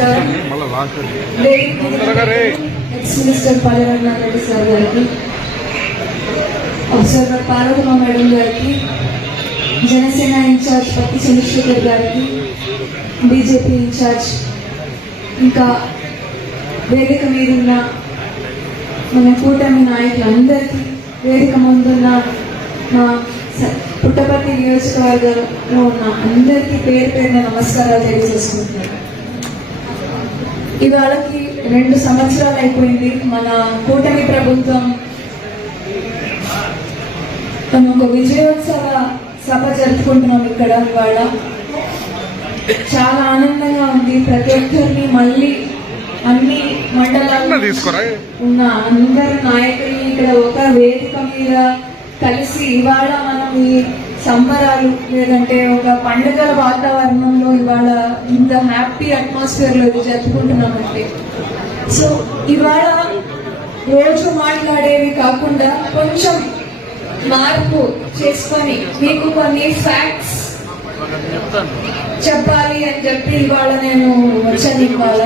నమస్కారం. Ex minister పల్లెనారాయణ Reddy sir గారికి, observer Parvathamma madam గారికి, జనసేన ఇన్ఛార్జ్ పత్తి చంద్రశేఖర్ గారికి, బీజేపీ ఇన్ఛార్జ్, ఇంకా వేదిక మీదున్న మన కూటమి నాయకులందరికీ, వేదిక ముందున్న మా పుట్టపర్తి నియోజకవర్గంలో ఉన్న అందరికీ పేరు పేరున నమస్కారాలు తెలియజేసుకుంటున్నాను. ఇవాళకి 2 సంవత్సరాలు అయిపోయింది మన కూటమి ప్రభుత్వం ఒక విజయోత్సవ సభ జరుపుకుంటున్నాం ఇక్కడ. ఇవాళ చాలా ఆనందంగా ఉంది. ప్రతి ఒక్కరిని మళ్ళీ అన్ని మండలాల్లో ఉన్న అందరు నాయకుల్ని ఇక్కడ ఒక వేదిక మీద కలిసి ఇవాళ మనం ఈ సంబరాలు లేదంటే ఒక పండుగల వాతావరణంలో ఇవాళ ఇంత హ్యాపీ అట్మాస్ఫియర్ లో ఇది జరుపుకుంటున్నామంటే, సో ఇవాళ రోజు మాట్లాడేవి కాకుండా కొంచెం మార్పు చేసుకొని మీకు కొన్ని ఫ్యాక్ట్స్ చెప్పాలి అని చెప్పి ఇవాళ నేను వచ్చాను. ఇవాళ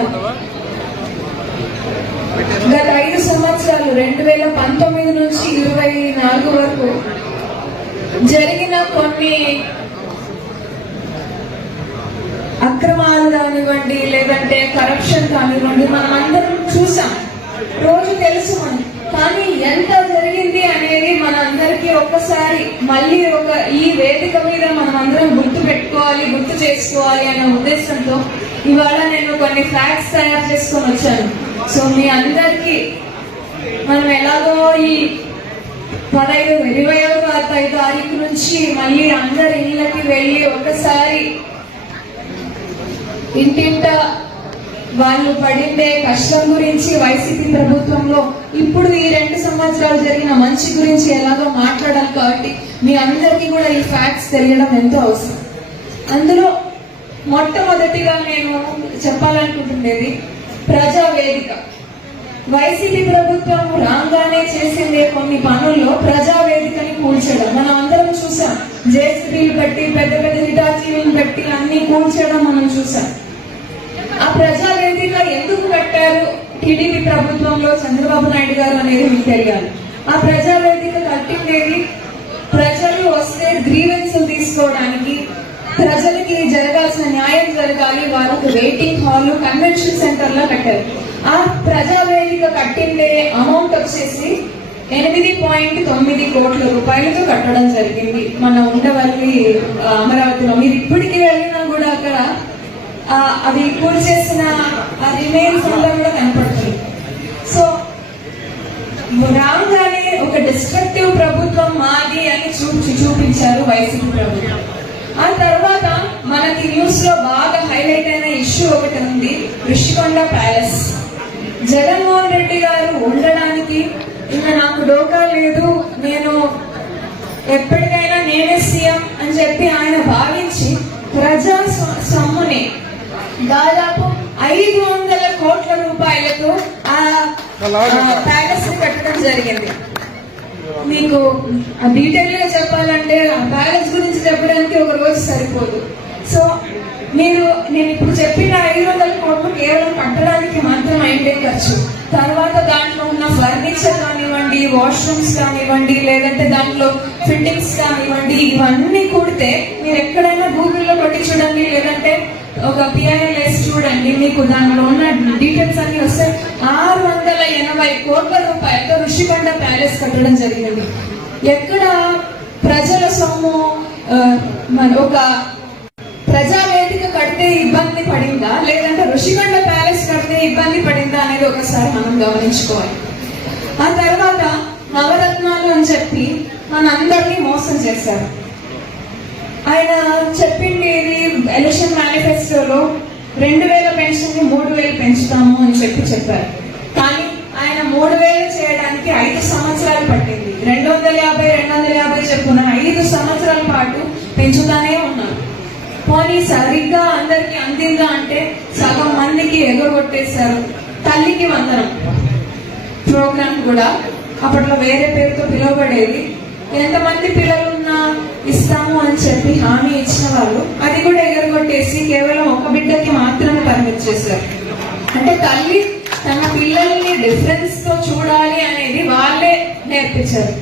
గత 5 సంవత్సరాలు 2019 నుంచి 24 వరకు జరిగిన కొన్ని అక్రమాలు కానివ్వండి లేదంటే కరప్షన్ కానివ్వండి మనం అందరం చూసాం, రోజు తెలుసు మనకి. కానీ ఎంత జరిగింది అనేది మనందరికీ ఒక్కసారి మళ్ళీ ఈ వేదిక మీద మనం అందరం గుర్తు పెట్టుకోవాలి, గుర్తు చేసుకోవాలి అనే ఉద్దేశంతో ఇవాళ నేను కొన్ని ఫ్యాక్ట్స్ తయారు చేసుకొని వచ్చాను. సో మీ అందరికీ మనం ఎలాగో ఈ 25వ తారీఖు నుంచి మళ్ళీ అందరి ఇళ్ళకి వెళ్ళి ఒకసారి ఇంటింట వాళ్ళు పడిందే కష్టం గురించి వైసీపీ ప్రభుత్వంలో ఇప్పుడు ఈ 2 సంవత్సరాలు జరిగిన మంచి గురించి ఎలాగో మాట్లాడాలి. కాబట్టి మీ అందరికీ కూడా ఈ ఫ్యాక్ట్స్ తెలియడం ఎంతో అవసరం. అందులో మొట్టమొదటిగా నేను చెప్పాలనుకుంటున్నది ప్రజావేదిక. వైసీపీ ప్రభుత్వం రాగానే చేసిందే కొన్ని పనుల్లో ప్రజావేదికని కూల్చడం మనం అందరం చూసాం. జేసీబీలు పెట్టి పెద్ద పెద్ద హిటాచీలను పెట్టి అన్ని కూల్చడం మనం చూసాం. ఆ ప్రజావేదిక ఎందుకు కట్టారు టీడీపీ ప్రభుత్వంలో చంద్రబాబు నాయుడు గారు అనేది మీకు తెలియాలి. ఆ ప్రజావేదిక కట్టిండేది ప్రజలు వస్తే గ్రీవెన్స్ తీసుకోవడానికి, ప్రజలకి జరగాల్సిన న్యాయం జరగాలి, వాళ్ళకి వెయిటింగ్ హాల్ కన్వెన్షన్ సెంటర్ లో కట్టారు. ఆ ప్రజావేదిక కట్టిండే అమౌంట్ వచ్చేసి 8.9 కోట్ల రూపాయలతో కట్టడం జరిగింది మన ఉండవల్లి అమరావతిలో. మీరు ఇప్పటికీ వెళ్ళినా కూడా అక్కడ అవి కూల్చేసిన రిమైన్స్ అంతా కూడా కనపడుతుంది. సో రాగానే ఒక డిస్ట్రక్టివ్ ప్రభుత్వం మాది అని చూపించారు వైసీపీ ప్రభుత్వం. ఆ తర్వాత మనకి న్యూస్ లో బాగా హైలైట్ అయిన ఇష్యూ ఒకటి ఉంది, ఋషికొండ ప్యాలెస్. జగన్మోహన్ రెడ్డి గారు ఉండడానికి ఇంకా నాకు డోకా లేదు, నేను ఎప్పటికైనా నేనే సీఎం అని చెప్పి ఆయన భావించి ప్రజా సొమ్ముని దాదాపు 500 కోట్ల రూపాయలతో ఆ ప్యాలెస్ ని కట్టడం జరిగింది. మీకు డీటెయిల్ గా చెప్పాలంటే ఆ ప్యాలెస్ గురించి చెప్పడానికి ఒక రోజు సరిపోదు. సో నేను ఇప్పుడు చెప్పిన 500 కోట్లు కేవలం కట్టడానికి మాత్రం అయిందే ఖర్చు. తర్వాత దాంట్లో ఉన్న ఫర్నిచర్ కానివ్వండి, వాష్రూమ్స్ కానివ్వండి, లేదంటే దాంట్లో ఫిట్టింగ్స్ కానివ్వండి, ఇవన్నీ కూడితే మీరు ఎక్కడైనా గూగుల్లో కొట్టి చూడండి, లేదంటే ఒక PILS చూడండి, మీకు దానిలో ఉన్న డీటెయిల్స్ అన్ని వస్తే 680 కోట్ల రూపాయలతో ఋషికొండ ప్యాలెస్ కట్టడం జరిగింది. ఎక్కడ ప్రజల సొమ్ము ఒక ప్రజావేదిక కడితే ఇబ్బంది పడిందా, లేదంటే ఋషికొండ ప్యాలెస్ కడితే ఇబ్బంది పడిందా అనేది ఒకసారి మనం గమనించుకోవాలి. ఆ తర్వాత నవరత్నాలు అని చెప్పి మనందరినీ మోసం చేశారు. ఆయన చెప్పింది ఎలక్షన్ మేనిఫెస్టోలో 2000 పెన్షన్ ని 3000 పెంచుతాము అని చెప్పారు. కానీ ఆయన 3000 చేయడానికి 5 సంవత్సరాలు పట్టింది. 250 చెప్పున 5 సంవత్సరాల పాటు పెంచుతానే ఉన్నారు. పోనీ సరిగ్గా అందరికి అందిందా అంటే సగం మందికి ఎగరగొట్టేశారు. తల్లికి వందనం ప్రోగ్రామ్ కూడా అప్పట్లో వేరే పేరుతో పిలువబడేది. ఎంతమంది పిల్లలున్నా ఇస్తాము అని చెప్పి హామీ ఇచ్చిన వాళ్ళు అది కూడా ఎగరగొట్టేసి కేవలం ఒక బిడ్డకి మాత్రమే పరిమితి చేశారు. తల్లి తన పిల్లల్ని డిఫరెన్స్ తో చూడాలి అనేది వాళ్ళే నేర్పించారు.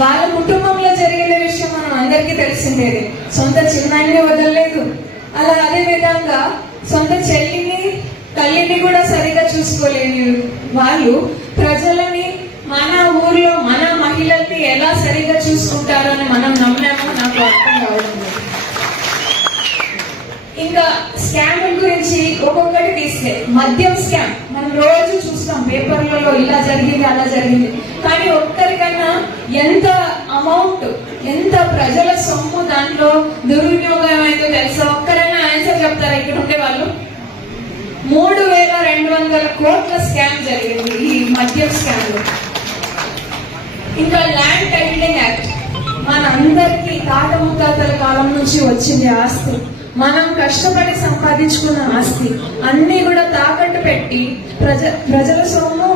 వాళ్ళ కుటుంబంలో జరిగిన విషయం మనం అందరికీ తెలిసిందేది. సొంత చిన్నాయిని వదలలేదు. అదే విధంగా సొంత చెల్లిని తల్లిని కూడా సరిగా చూసుకోలేని వాళ్ళు ప్రజలని మన ఊర్లో మన మహిళల్ని ఎలా సరిగా చూసుకుంటారని మనం నమ్మామో నాకు అర్థం కావడం లేదు. ఇంకా స్కామ్ గురించి ఒక్కొక్కటి తీస్తే మద్యం స్కామ్ మనం రోజు చూస్తాం పేపర్లలో, ఇలా జరిగింది అలా జరిగింది. కానీ ఒక్కరికన్నా ఎంత అమౌంట్, ఎంత ప్రజల సొమ్ము దాంట్లో దుర్వినియోగం అయిందో తెలుసా? ఒక్కరైనా ఆన్సర్ చెప్తారా ఇక్కడ ఉండే వాళ్ళు? 3,200 కోట్ల స్కామ్ జరిగింది ఈ మద్యం స్కామ్ లో. ఇంకా ల్యాండ్ టైటిలింగ్ యాక్ట్ మనందరికీ తాత ముత్తాతల కాలం నుంచి వచ్చింది ఆస్తి. మనం కష్టపడి సంపాదించుకున్న ఆస్తి అన్ని కూడా తాకట్టు పెట్టి ప్రజల సొమ్ము,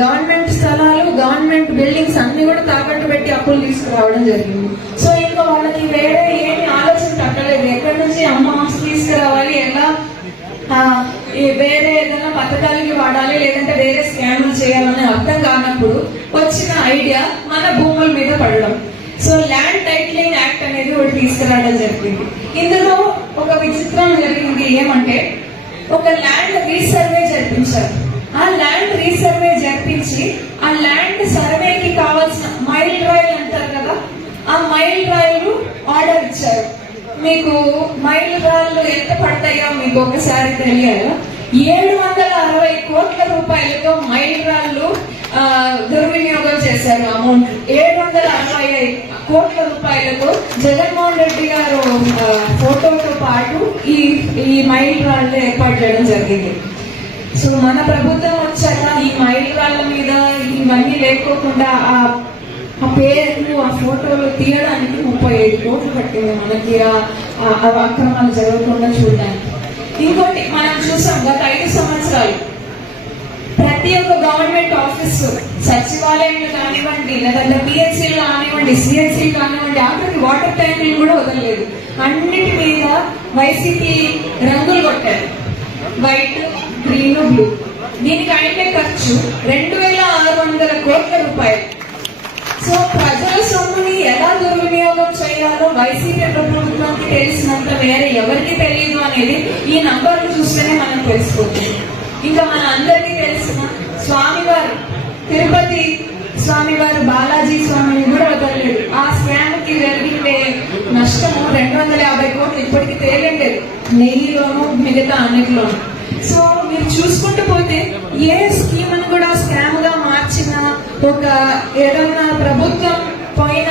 గవర్నమెంట్ స్థలాలు, గవర్నమెంట్ బిల్డింగ్స్ అన్ని కూడా తాకట్టు పెట్టి అప్పులు తీసుకురావడం జరిగింది. సో ఇంకా వాళ్ళకి వేరే ఏమి ఆలోచన తట్టలేదు. ఎక్కడి నుంచి అమ్మ ఆస్తి తీసుకురావాలి, ఎలా వేరే ఏదైనా పథకాలకి వాడాలి, లేదంటే వేరే స్కామ్లు చేయాలని అర్థం కానప్పుడు వచ్చిన ఐడియా మన భూముల మీద పడడం. సో ల్యాండ్ టైటిలింగ్ యాక్ట్ అనేది ఒకటి తీసుకురావడం జరిగింది. ఇందులో ఒక విచిత్రం జరిగింది. ఏమంటే ఒక ల్యాండ్ రీసర్వే జరిపించారు. ఆ ల్యాండ్ రీసర్వే జరిపించి ఆ ల్యాండ్ సర్వేకి కావాల్సిన మైల్ రాయిలు అంటారు కదా, ఆ మైల్ రాయిలు ఆర్డర్ ఇచ్చారు. మీకు మైల్ రాళ్ళు ఎంత పడతాయో మీకు ఒకసారి తెలియాలి. 760 కోట్ల రూపాయలతో మైల్ రాళ్ళు దుర్వినియోగం చేశారు. అమౌంట్ 765 కోట్ల రూపాయలతో జగన్మోహన్ రెడ్డి గారు ఫోటోతో పాటు ఈ మైల్ రాళ్ళు ఏర్పాటు చేయడం జరిగింది. సో మన ప్రభుత్వం వచ్చాక ఈ మైల్ రాళ్ళ మీద ఇవన్నీ లేకోకుండా ఆ పేర్లు, ఆ ఫోటోలు తీయడానికి 35 కోట్లు పట్టింది మనకి అక్రమాలు జరగకుండా చూడడానికి. ఇంకోటి మనం చూసాం గత 5 సంవత్సరాలు ప్రతి ఒక్క గవర్నమెంట్ ఆఫీస్, సచివాలయంలో కానివ్వండి, లేదంటే పిహెచ్సీలు కానివ్వండి, సిహెచ్సీ కానివ్వండి, ఆఖరికి వాటర్ ట్యాంకులు కూడా వదలలేదు. అన్నిటి మీద వైసీపీ రంగులు కొట్టారు, వైట్, గ్రీన్, బ్లూ. దీనికి అయిన ఖర్చు 2,600 కోట్ల రూపాయలు. సో ప్రజల సొమ్ముని ఎలా దుర్వినియోగం చేయాలో వైసీపీ ప్రభుత్వానికి తెలిసినంత వేరే ఎవరికి తెలియదు అనేది ఈ నంబర్లు చూస్తేనే మనం తెలుసుకోవచ్చు. ఇంకా మన అందరికీ తెలిసిన స్వామివారు, తిరుపతి స్వామివారు బాలాజీ స్వామిని కూడా వదలలేదు. ఆ స్కామ్ కి జరిగిండే నష్టము 250 కోట్లు ఇప్పటికీ తేలిండేది, నెయ్యిలోను మిగతా అన్నిటిలోను. సో మీరు చూసుకుంటూ పోతే ఏ స్కీమ్ అని కూడా స్కామ్ గా మార్చిన ఒక ఏదన్నా ప్రభుత్వం పోయిన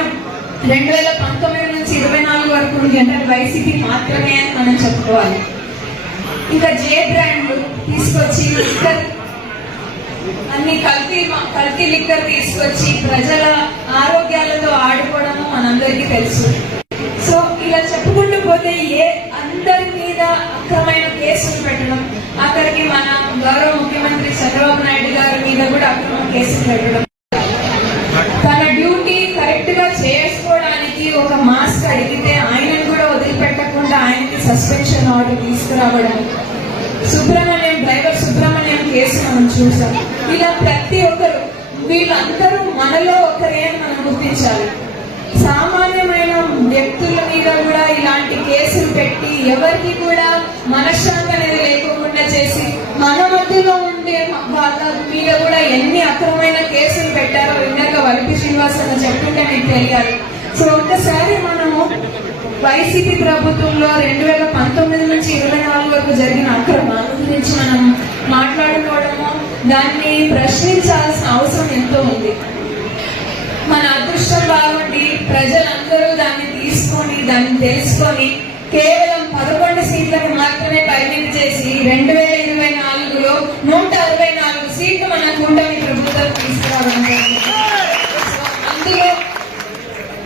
2019 నుంచి 24 వరకు అంటే వైసీపీ మాత్రమే అని మనం చెప్పుకోవాలి. ఇంకా జే బ్రాండ్లు తీసుకొచ్చి లిక్కర్, అన్ని కల్తీ లిక్కర్ తీసుకొచ్చి ప్రజల ఆరోగ్యాలతో ఆడుకోవడము మనందరికీ తెలుసు. సో ఇలా చెప్పుకుంటూ పోతే అందరి మీద అక్రమైన కేసులు పెట్టడం, అక్కడికి మన గౌరవ ముఖ్యమంత్రి చంద్రబాబు నాయుడు గారి మీద కూడా అక్రమ కేసులు పెట్టడం, తన డ్యూటీ కరెక్ట్ గా చేసుకోవడానికి ఒక మాస్క్ అడిగితే ఆయనను కూడా వదిలిపెట్టకుండా ఆయనకి సస్పెన్షన్ ఆర్డర్ తీసుకురావడం, డ్రైవర్ సుబ్రహ్మణ్యం కేసు మనం చూసాం. ఇలా ప్రతి ఒక్కరు, వీళ్ళందరూ మనలో ఒకరే అని మనం గుర్తించాలి. సామాన్యమైన వ్యక్తుల మీద కూడా ఇలాంటి కేసులు పెట్టి ఎవరికి కూడా మనశ్శాంతి అనేది లేకుండా చేసి మన మధ్యలో ఉండే వాళ్ళ మీద కూడా ఎన్ని అక్రమమైన కేసులు పెట్టారో ఇందాక వల్పి శ్రీనివాస్ అని చెప్తుంటే మీకు తెలియాలి. సో ఒక్కసారి మనము వైసీపీ ప్రభుత్వంలో 2019 నుంచి 24 వరకు జరిగిన అక్రమాల గురించి మనం మాట్లాడుకోవడము, దాన్ని ప్రశ్నించాల్సిన అవసరం ఎంతో ఉంది. మన అదృష్టం బాగుండి ప్రజలందరూ దాన్ని తీసుకొని, దాన్ని తెలుసుకొని కేవలం 11 సీట్లకు మాత్రమే పరిమితి చేసి 2024లో 164 సీట్లు మన కూటమి ప్రభుత్వం తీసుకురావడం. అందులో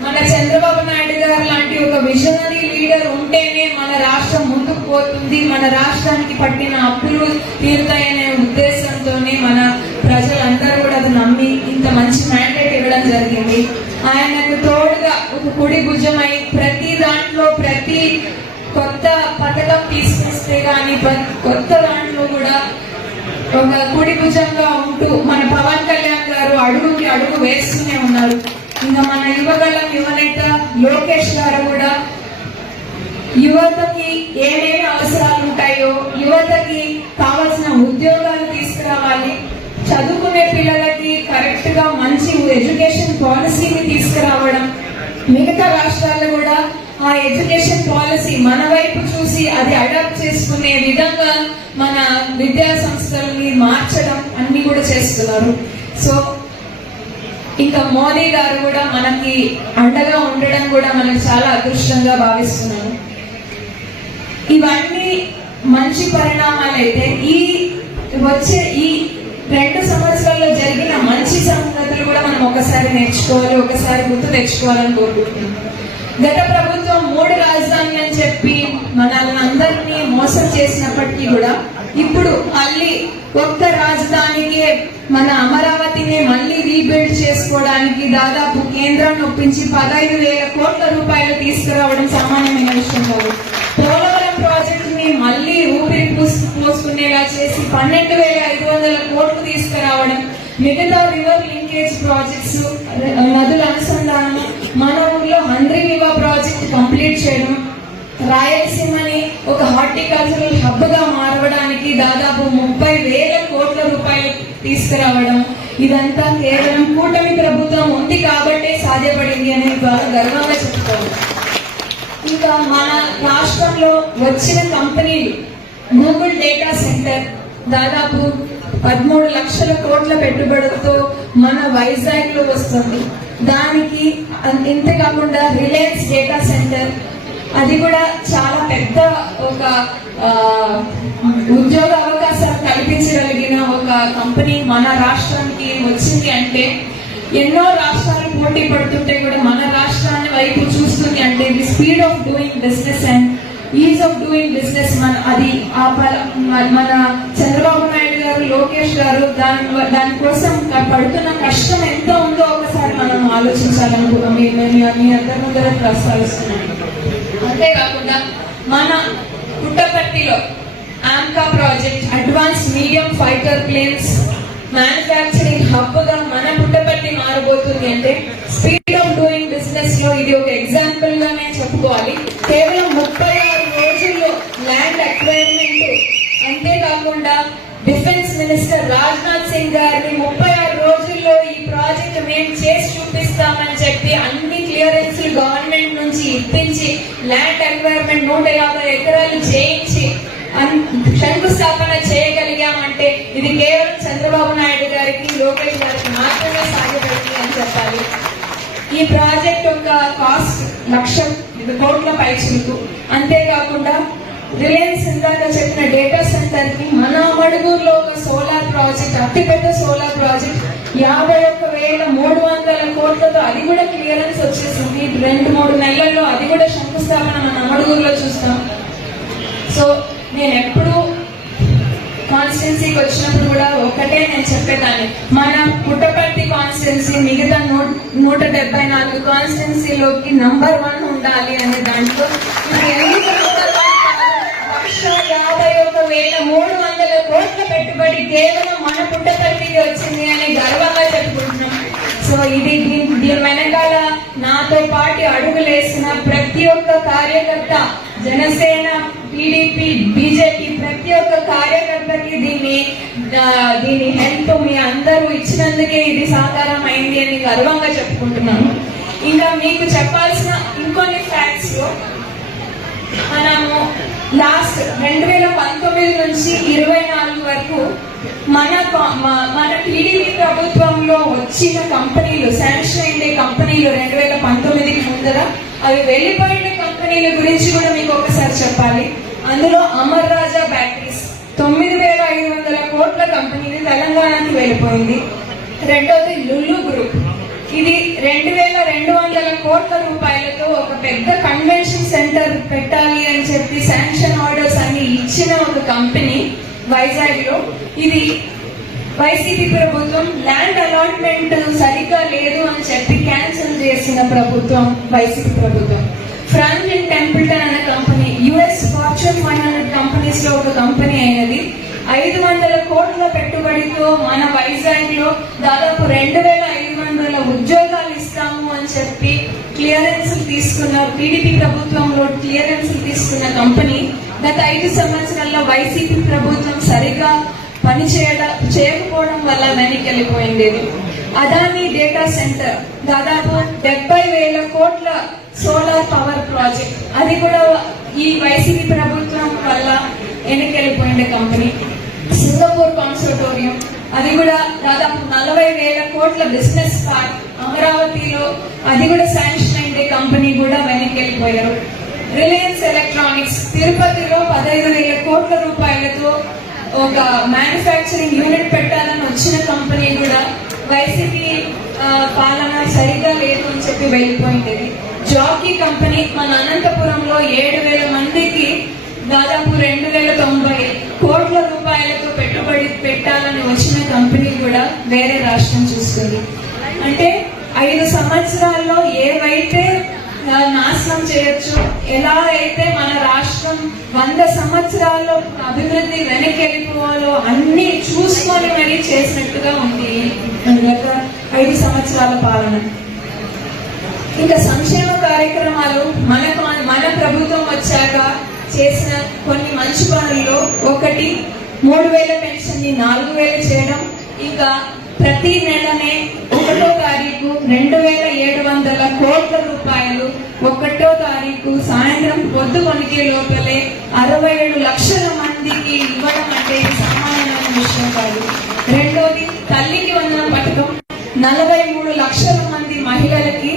మన చంద్రబాబు నాయుడు గారు లాంటి ఒక విజనరీ లీడర్ ఉంటేనే మన రాష్ట్రం ముందుకు పోతుంది, మన రాష్ట్రానికి పట్టిన అప్పులు తీరుతాయనే ఉద్దేశంతోనే మన ప్రజలందరూ కూడా అది నమ్మి ఇంత మంచి మ్యాండేట్ ఇవ్వడం జరిగింది. ఆయనకు తోడుగా ఒక కుడి భుజమై ప్రతి దాంట్లో ప్రతి కొత్త పథకం తీసుకొస్తే కానీ కొత్త దాంట్లో కూడా ఒక కుడి భుజంగా ఉంటూ మన పవన్ కళ్యాణ్ గారు అడుగుకి అడుగు వేస్తూనే ఉన్నారు. ఇంకా మన యువగలం యువనేత లోకేష్ గారు కూడా యువతకి ఏమేమి అవసరాలు ఉంటాయో, యువతకి కావాల్సిన ఉద్యోగాలు తీసుకురావాలి, చదువుకునే పిల్లలకి కరెక్ట్ గా మంచి ఎడ్యుకేషన్ పాలసీని తీసుకురావడం, మిగతా రాష్ట్రాలు కూడా ఆ ఎడ్యుకేషన్ పాలసీ మన వైపు చూసి అది అడాప్ట్ చేసుకునే విధంగా మన విద్యా సంస్థలని మార్చడం అన్ని కూడా చేస్తున్నారు. సో ఇంకా మోదీ గారు కూడా మనకి అండగా ఉండడం కూడా మనకి చాలా అదృష్టంగా భావిస్తున్నాను. ఇవన్నీ మంచి పరిణామాలైతే వచ్చే ఈ 2 సంవత్సరాల్లో జరిగిన మంచి సంగతులు కూడా మనం ఒకసారి నేర్చుకోవాలి, ఒకసారి గుర్తు తెచ్చుకోవాలని కోరుకుంటున్నాం. గత ప్రభుత్వం 3 రాజధానులు అని చెప్పి మనల్ని అందరినీ మోసం చేసినప్పటికీ కూడా ఇప్పుడు మళ్ళీ ఒక్క రాజధానికి మన అమరావతిని మళ్ళీ రీబిల్డ్ చేసుకోవడానికి దాదాపు కేంద్రాన్ని ఒప్పించి 15,000 కోట్ల రూపాయలు తీసుకురావడం సామాన్యమైన విషయం కాదు. పోలవరం ప్రాజెక్ట్ ని మళ్ళీ ఊపిరి పోసుకునేలా చేసి 12,500 కోట్లు తీసుకురావడం, మిగతా రివర్ లింకేజ్ ప్రాజెక్ట్స్, నదుల అనుసంధానం, మన ఊర్లో హంద్రీనివా ప్రాజెక్ట్ కంప్లీట్ చేయడం, రాయలసీమని ఒక హార్టికల్చరల్ హబ్ గా మారవడానికి దాదాపు 30,000 కోట్ల రూపాయలు తీసుకురావడం, ఇదంతా కేవలం కూటమి ప్రభుత్వం ఉంది కాబట్టే సాధ్యపడింది అని గర్వంగా చెప్పుకోవాలి. ఇంకా మన రాష్ట్రంలో వచ్చిన కంపెనీలు గూగుల్ డేటా సెంటర్ దాదాపు 13 లక్షల కోట్ల పెట్టుబడులతో మన వైజాగ్ లో వస్తుంది. దానికి ఇంతే కాకుండా రిలయన్స్ డేటా సెంటర్, అది కూడా చాలా పెద్ద ఒక ఉద్యోగ అవకాశాలు కల్పించగలిగిన ఒక కంపెనీ మన రాష్ట్రానికి వచ్చింది అంటే, ఎన్నో రాష్ట్రాలు పోటీ పడుతుంటే కూడా మన రాష్ట్రాన్ని వైపు చూస్తుంది అంటే the speed of doing business and is of doing business అది మన చంద్రబాబు నాయుడు గారు, లోకేష్ గారు దానికోసం పడుతున్న కష్టం ఎంత ఉందో ఒకసారి మనం ఆలోచించాలనుకున్నాం. మీ అందరి ముందర ప్రస్తావిస్తున్నాను. అంతేకాకుండా మన పుట్టపర్తిలో AMCA project advance medium fighter planes manufacturing hub గా మన పుట్టపర్తి మారబోతుంది అంటే స్పీడ్ ఆఫ్ డూయింగ్ బిజినెస్ లో ఇది ఒక ఎగ్జాంపుల్ గానే చెప్పుకోవాలి. కేవలం 36 రోజుల్లో ల్యాండ్ అక్వైర్మెంట్, అంతేకాకుండా డిఫెన్స్ మినిస్టర్ రాజ్నాథ్ సింగ్ గారిని 36 రోజుల్లో ఈ ప్రాజెక్ట్ మేము చేసి చూపిస్తామని చెప్పి అన్ని క్లియరెన్స్ గవర్నమెంట్ నుంచి ఇప్పించి ల్యాండ్ అక్వైర్మెంట్ 150 ఎకరాలు చేయించి శంకుస్థాపన చేయగలిగామంటే ఇది కేవలం చంద్రబాబు నాయుడు గారికి, లోకేష్ గారికి మాత్రమే సాధ్యపడింది అని చెప్పాలి. ఈ ప్రాజెక్ట్ యొక్క కాస్ట్ 1,00,000 కోట్ల పైచిలకు. అంతేకాకుండా రిలయన్స్ ఇందాక చెప్పిన డేటా సెంటర్ కి మన మడుగురులో ఒక సోలార్ ప్రాజెక్ట్, అతిపెద్ద సోలార్ ప్రాజెక్ట్ 51,300 కోట్లతో అది కూడా క్లియరెన్స్ వచ్చేసింది. 2-3 నెలల్లో అది కూడా శంకుస్థాపన మన మడుగురులో చూస్తాం. సో నేను ఎప్పుడు కాన్స్టిట్యున్సీకి వచ్చినప్పుడు కూడా ఒకటే నేను చెప్పేదాన్ని, మన పుట్టపర్తి కాన్స్టిట్యున్సీ మిగతా 174 కాన్స్టిట్యున్సీలోకి నంబర్ 1 ఉండాలి అనే దాంట్లో 51,300 కోట్ల పెట్టుబడి కేవలం మన పుట్టపర్తికి వచ్చింది అని గర్వంగా చెప్పుకుంటున్నాం. సో దీని వెనకాల నాతో పాటు అడుగులేసిన ప్రతి ఒక్క కార్యకర్త, జనసేన, టీడీపీ, బీజేపీ ప్రతి ఒక్క కార్యకర్తకి దీని హెల్ప్ మీ అందరూ ఇచ్చినందుకే ఇది సాకారం అయింది అని గర్వంగా చెప్పుకుంటున్నాను. ఇంకా మీకు చెప్పాల్సిన ఇంకొన్ని ఫ్యాక్ట్స్ లో, మనము లాస్ట్ 2019 నుంచి 24 వరకు మన టీడీపీ ప్రభుత్వంలో వచ్చిన కంపెనీలు, శాంక్షన్ అయ్యే కంపెనీలు 2019కి ముందర అవి వెళ్ళిపోయిన కంపెనీల గురించి కూడా మీకు ఒకసారి చెప్పాలి. అందులో అమర్ రాజా బ్యాటరీస్ 9,500 కోట్ల కంపెనీని తెలంగాణకి వెళ్ళిపోయింది. రెండోది లులు గ్రూప్, ఇది 2,200 కోట్ల రూపాయలతో ఒక పెద్ద కన్వెన్షన్ సెంటర్ పెట్టాలి అని చెప్పి శాంక్షన్ ఆర్డర్స్ అన్ని ఇచ్చిన ఒక కంపెనీ వైజాగ్ లో. ఇది వైసీపీ ప్రభుత్వం ల్యాండ్ అలాట్మెంట్ సరిగ్గా లేదు అని చెప్పి క్యాన్సిల్ చేసిన ప్రభుత్వం వైసీపీ ప్రభుత్వం. ఫ్రాంక్లిన్ టెంపుల్టన్ అనే కంపెనీ US Fortune 500 కంపెనీస్ లో ఒక కంపెనీ అయినది. 500 కోట్ల పెట్టుబడితో మన వైజాగ్ లో దాదాపు 2500 ఉద్యోగాలు ఇస్తాము అని చెప్పి క్లియరెన్స్ తీసుకున్న టీడీపీ ప్రభుత్వంలో క్లియరెన్స్ తీసుకున్న కంపెనీ గత 5 సంవత్సరాల్లో వైసీపీ ప్రభుత్వం సరిగా చేయకపోవడం వల్ల వెనక్కి. అదానీ డేటా సెంటర్ దాదాపు 70,000 కోట్ల సోలార్ పవర్ ప్రాజెక్ట్, అది కూడా ఈ వైసీపీ ప్రభుత్వం వల్ల వెనక్కి కంపెనీ. సింగపూర్ కాన్సర్టోరియం, అది కూడా దాదాపు 40,000 కోట్ల బిజినెస్ పార్క్ అమరావతిలో, అది కూడా శాంక్షన్ అయిండే కంపెనీ కూడా వెనక్కి. రిలయన్స్ ఎలక్ట్రానిక్స్ తిరుపతిలో 15,000 కోట్ల రూపాయలతో ఒక మ్యానుఫ్యాక్చరింగ్ యూనిట్ పెట్టాలని వచ్చిన కంపెనీ కూడా వైసీపీ పాలన సరిగ్గా లేదు అని చెప్పి వెళ్ళిపోయింది. జాకీ కంపెనీ మన అనంతపురంలో 7,000 మందికి దాదాపు 2,090 కోట్ల రూపాయలతో పెట్టుబడి పెట్టాలని వచ్చిన కంపెనీ కూడా వేరే రాష్ట్రం చూస్తుంది. అంటే 5 సంవత్సరాల్లో ఏవైతే నాశనం చేయొచ్చు, ఎలా అయితే మన రాష్ట్రం 100 సంవత్సరాల్లో అభివృద్ధి వెనక్కి వెళ్ళిపోవాలో అన్ని చూసుకొని మరీ చేసినట్టుగా ఉంది గత 5 సంవత్సరాల పాలన. ఇంకా సంక్షేమ కార్యక్రమాలు మన ప్రభుత్వం వచ్చాక చేసిన కొన్ని మంచి పనుల్లో ఒకటి 3,000 పెన్షన్ ని 4,000 చేయడం. ఇంకా ప్రతి నెలనే 1వ తారీఖు 2,700 కోట్ల రూపాయలు 1వ తారీఖు సాయంత్రం పొద్దు కొనికే లోపలే 67 లక్షల మందికి ఇవ్వడం అంటే సామాన్యమైన విషయం కాదు. రెండోది తల్లికి వందనం పథకం 43 లక్షల మంది మహిళలకి,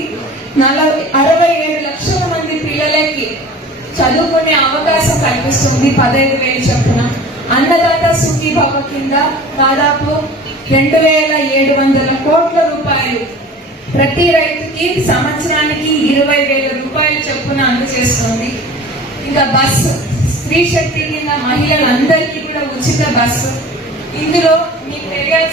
67 లక్షల మంది పిల్లలకి చదువుకునే అవకాశం కల్పిస్తుంది 15,000 చొప్పున. అన్నదాత సుఖీభవ కింద దాదాపు 2,700 కోట్ల రూపాయలు ప్రతి రైతుకి సంవత్సరానికి 20,000 రూపాయలు చొప్పున అందజేస్తుంది. ఇంకా బస్సు, స్త్రీ శక్తి కింద మహిళలందరికీ కూడా ఉచిత బస్సు. ఇందులో మీకు తెలియాల్సిన